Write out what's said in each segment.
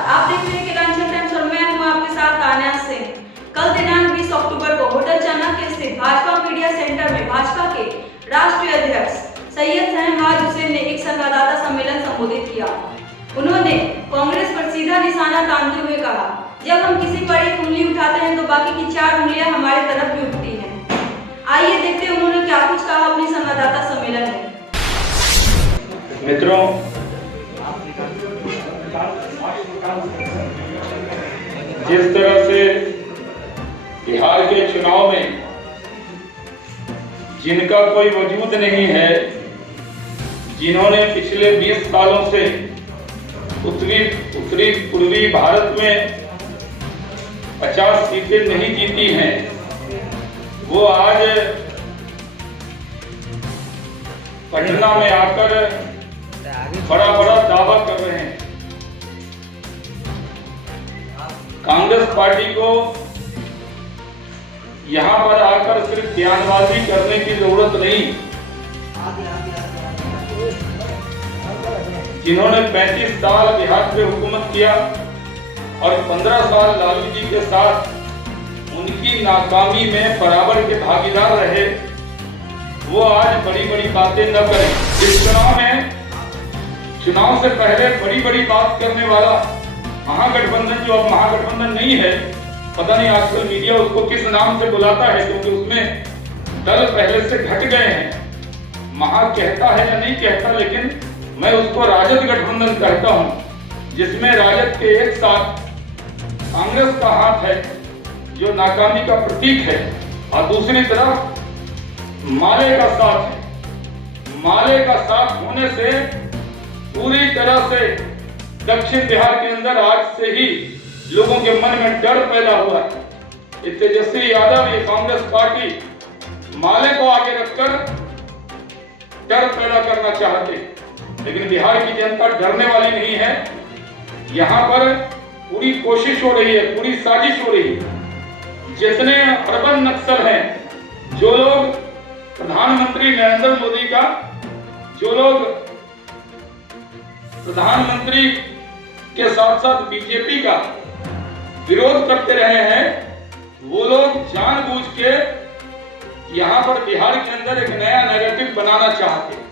आप देख रहे हैं किलांचल टाइम्स और मैं हूं आपके साथ तान्या सिंह। कल दिनांक 20 अक्टूबर को होटल चाणक्य स्थित भाजपा मीडिया सेंटर में भाजपा के राष्ट्रीय अध्यक्ष सैयद शहनवाज हुसैन ने एक संवाददाता सम्मेलन संबोधित किया। उन्होंने कांग्रेस पर सीधा निशाना तानते हुए कहा, जब हम किसी पर एक उंगली उठाते हैं तो बाकी की 4 उंगलियां हमारे तरफ भी उठती हैं। आइए देखते हैं उन्होंने क्या कुछ कहा अपने संवाददाता सम्मेलन में। मित्रों, जिस तरह से बिहार के चुनाव में जिनका कोई वजूद नहीं है, जिन्होंने पिछले 20 सालों से उत्तरी पूर्वी भारत में 50 सीटें नहीं जीती हैं, वो आज पटना में आकर बड़ा दावा कर रहे हैं। कांग्रेस पार्टी को यहां पर आकर सिर्फ बयानबाजी करने की जरूरत नहीं। जिन्होंने 35 साल बिहार पे हुकूमत किया और 15 साल लालू जी के साथ उनकी नाकामी में बराबर के भागीदार रहे, वो आज बड़ी बातें न करें। इस चुनाव से पहले बड़ी बात करने वाला महागठबंधन, जो अब महागठबंधन नहीं है, पता नहीं आजकल मीडिया उसको किस नाम से बुलाता है, क्योंकि उसमें दल पहले से घट गए हैं। महा कहता है या नहीं कहता, लेकिन मैं उसको राजद गठबंधन कहता हूं, जिसमें राजद के एक साथ कांग्रेस का हाथ है जो नाकामी का प्रतीक है, और दूसरी तरफ माले का साथ है। माले का साथ होने से पूरी तरह से दक्षिण बिहार के अंदर आज से ही लोगों के मन में डर पैदा हुआ है। तेजस्वी यादव, ये कांग्रेस पार्टी माले को आगे रखकर डर पैदा करना चाहते, लेकिन बिहार की जनता डरने वाली नहीं है। यहां पर पूरी कोशिश हो रही है, पूरी साजिश हो रही है। जितने अर्बन नक्सल हैं, जो लोग प्रधानमंत्री नरेंद्र मोदी का, जो लोग प्रधानमंत्री के साथ साथ बीजेपी का विरोध करते रहे हैं, वो लोग जानबूझ के यहां पर बिहार के अंदर एक नया नैरेटिव बनाना चाहते हैं।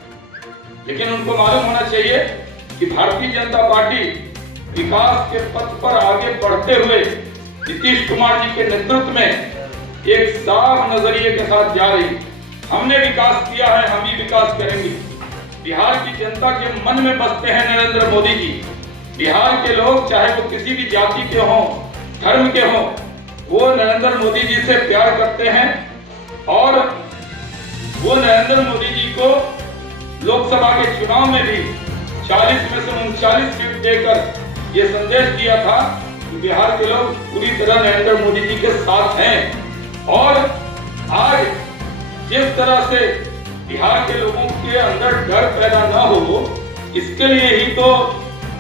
लेकिन उनको मालूम होना चाहिए कि भारतीय जनता पार्टी विकास के पथ पर आगे बढ़ते हुए नीतीश कुमार जी के नेतृत्व में एक साफ नजरिए के साथ जा रही। हमने विकास किया है, हम ही विकास करेंगे। बिहार की जनता के मन में बसते हैं नरेंद्र मोदी जी। बिहार के लोग, चाहे वो किसी भी जाति के हों, धर्म के हों, वो नरेंद्र मोदी जी से प्यार करते हैं। और वो नरेंद्र मोदी जी को लोकसभा के चुनाव में भी 40 में से 39 सीट देकर ये संदेश दिया था कि बिहार के लोग पूरी तरह नरेंद्र मोदी जी के साथ हैं। और आज जिस तरह से बिहार के लोगों के अंदर डर पैदा न हो, इसके लिए ही तो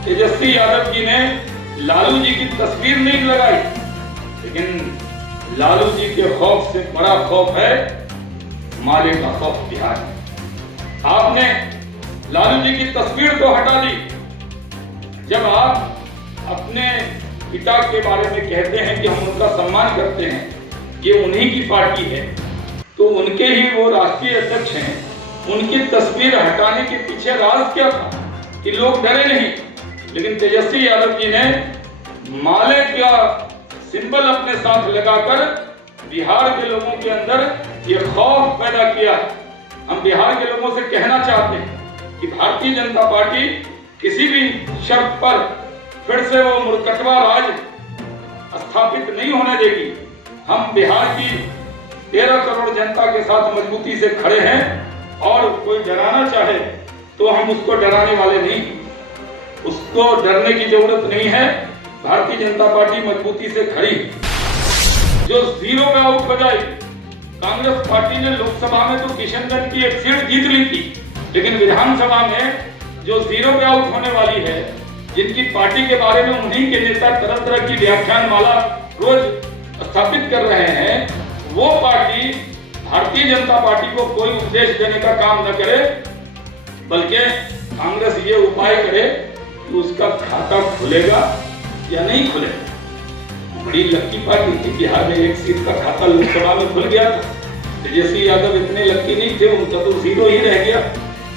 तेजस्वी यादव जी ने लालू जी की तस्वीर नहीं लगाई। लेकिन लालू जी के खौफ से बड़ा खौफ है माले का खौफ बिहार में। आपने लालू जी की तस्वीर तो हटा दी। जब आप अपने पिता के बारे में कहते हैं कि हम उनका सम्मान करते हैं, ये उन्हीं की पार्टी है, तो उनके ही वो राष्ट्रीय अध्यक्ष हैं, उनकी तस्वीर हटाने के पीछे राज क्या था कि लोग डरे नहीं। लेकिन तेजस्वी यादव जी ने माले का सिंबल अपने साथ लगाकर बिहार के लोगों के अंदर ये खौफ पैदा किया। हम बिहार के लोगों से कहना चाहते हैं कि भारतीय जनता पार्टी किसी भी शर्त पर फिर से वो मुर्कटवा राज स्थापित नहीं होने देगी। हम बिहार की 13 करोड़ जनता के साथ मजबूती से खड़े हैं, और कोई डराना चाहे तो हम उसको डराने वाले नहीं, उसको डरने की जरूरत नहीं है। भारतीय जनता पार्टी मजबूती से खड़ी। जो 0 पे आउट बजाई, कांग्रेस पार्टी ने लोकसभा में तो किशनगंज की एक सीट जीत ली थी, लेकिन विधानसभा में जो 0 पे आउट होने वाली है, जिनकी पार्टी के बारे में उन्हीं के नेता तरह की व्याख्यानमाला रोज स्थापित कर रहे हैं, वो पार्टी भारतीय जनता पार्टी को कोई उपदेश देने का काम न करे, बल्कि कांग्रेस ये उपाय करे कि उसका खाता खुलेगा या नहीं खुले। बड़ी लक्की पार्टी थी, बिहार में एक सीट का खाता लोकसभा में खुल गया था। तेजस्वी यादव इतने लक्की नहीं थे, उनका तो 0 ही रह गया।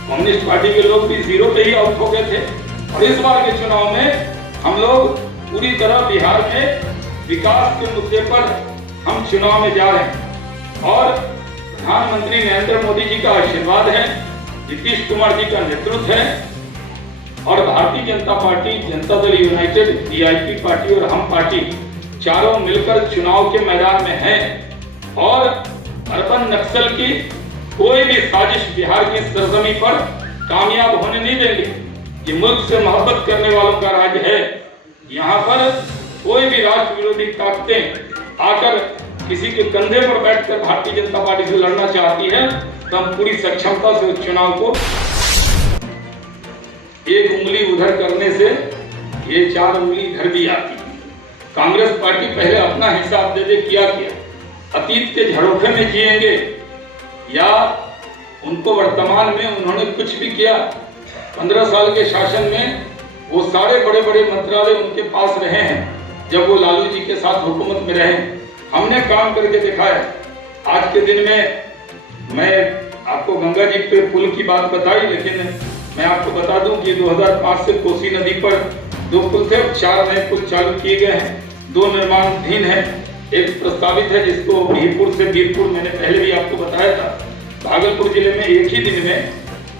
कम्युनिस्ट पार्टी के लोग भी 0 पे ही आउट हो गए थे। और इस बार के चुनाव में हम लोग पूरी तरह बिहार में विकास के मुद्दे पर हम चुनाव में जा रहे हैं और प्रधानमंत्री नरेंद्र मोदी जी का आशीर्वाद है, नीतीश कुमार जी का नेतृत्व है और Bharatiya Janata party, Janata Dal United, VIP party और हम पार्टी चारों मिलकर चुनाव के मैदान में हैं और अर्बन नक्सल की कोई भी साजिश बिहार की सरजमी पर कामयाब होने नहीं देंगे। ये मुल्क से मोहब्बत करने वालों का राज्य है। यहाँ पर कोई भी राष्ट्र विरोधी ताकतें आकर किसी के कंधे पर बैठकर भारतीय जनता पार्टी से लड़ना चाहती है तो हम पूरी सक्षमता से उस चुनाव को एक उंगली उधर करने से ये 4 उंगली इधर भी आती है। कांग्रेस पार्टी पहले अपना हिसाब दे दे क्या किया, अतीत के झरोखे में जिएंगे या उनको वर्तमान में उन्होंने कुछ भी किया। 15 साल के शासन में वो सारे बड़े बड़े मंत्रालय उनके पास रहे हैं जब वो लालू जी के साथ हुकूमत में रहे। हमने काम करके दिखाया। आज के दिन में मैं आपको गंगा जी पे पुल की बात बताई, लेकिन मैं आपको बता दूं कि 2005 से कोसी नदी पर 2 पुल थे, 4 नए पुल चालू किए गए हैं, 2 निर्माणाधीन हैं। एक प्रस्तावित है जिसको बिहपुर से बीरपुर, मैंने पहले भी आपको बताया था। भागलपुर जिले में एक ही दिन में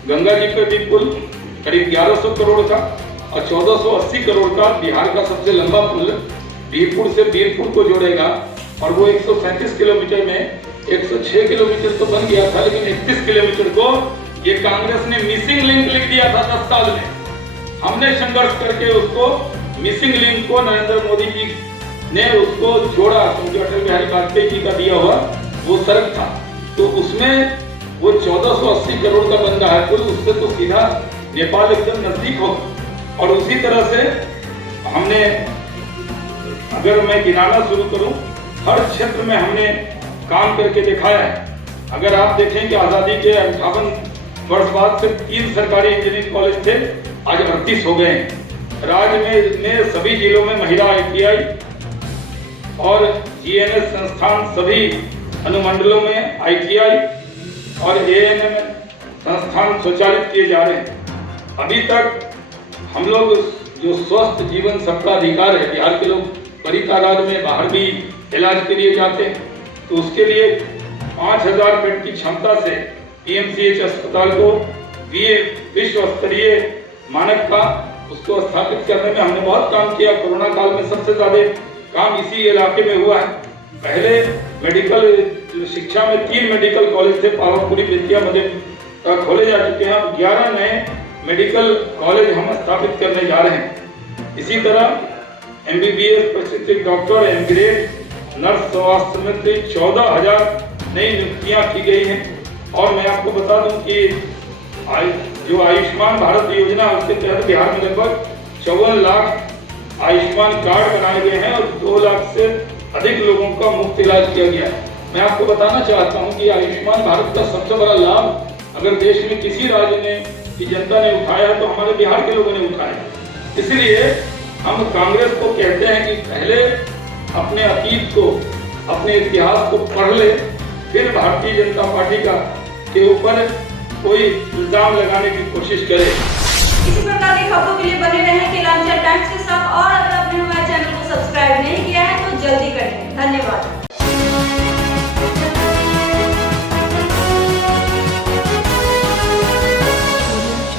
गंगा जी पे भी पुल करीब 1100 करोड़ का और 1480 करोड़ का बिहार का सबसे लंबा पुल बिहपुर से बीरपुर को जोड़ेगा और वो 137 किलोमीटर में 106 किलोमीटर तो बन गया था, लेकिन 31 किलोमीटर को ये कांग्रेस ने मिसिंग लिंक लिख दिया था 10 साल में। हमने संघर्ष करके उसको मिसिंग लिंक को नरेंद्र मोदी जी ने उसको जोड़ा, क्योंकि अटल बिहारी वाजपेयी जी का दिया हुआ वो सड़क था, तो उसमें वो 1480 करोड़ का बन रहा है पुल, उससे तो सीधा नेपाल एकदम नजदीक हो। और उसी तरह से हमने, अगर मैं गिनाना शुरू करूं, हर क्षेत्र में हमने काम करके दिखाया है। अगर आप देखें कि आजादी के 58 वर्ष बाद से 3 सरकारी इंजीनियरिंग कॉलेज थे, आज 38 हो गए हैं। राज्य में सभी जिलों में महिला ITI और GNS संस्थान सभी अनुमंडलों में ITI और ANM संस्थान स्वचालित किए जा रहे हैं। अभी तक हम लोग जो स्वस्थ जीवन सबका अधिकार है, बिहार के लोग बड़ी तादाद में बाहर भी इलाज के लिए जाते हैं, तो उसके लिए 5000 बेड की क्षमता से PMCH अस्पताल को विश्व स्तरीय मानक का उसको स्थापित करने में हमने बहुत काम किया। कोरोना काल में सबसे ज्यादा काम इसी इलाके में हुआ है। पहले मेडिकल शिक्षा में 3 मेडिकल कॉलेज थे, पावापुरी, बेतिया, मधेपुरा खोले जा चुके हैं। अब 11 नए मेडिकल कॉलेज हम स्थापित करने जा रहे हैं। इसी तरह MBBS प्रशिक्षित डॉक्टर, MGrade नर्स, स्वास्थ्य मंत्री 14,000 नई नियुक्तियां की गई हैं। और मैं आपको बता दूं कि जो आयुष्मान भारत योजना, उसके तहत बिहार में लगभग 54 लाख आयुष्मान कार्ड बनाए गए हैं और 2 लाख से अधिक लोगों का मुफ्त इलाज किया गया है। मैं आपको बताना चाहता हूं कि आयुष्मान भारत का सबसे बड़ा लाभ अगर देश में किसी राज्य ने, की जनता ने उठाया है तो हमारे बिहार के लोगों ने उठाया। इसलिए हम कांग्रेस को कहते हैं कि पहले अपने अतीत को, अपने इतिहास को पढ़ ले, फिर भारतीय जनता पार्टी के ऊपर कोई इल्जाम लगाने की कोशिश करे। इसी प्रकार की खबरों के लिए बने रहें केलांचल टाइम्स के साथ और अगर आपने हमारे चैनल को सब्सक्राइब नहीं किया है तो जल्दी करें। धन्यवाद।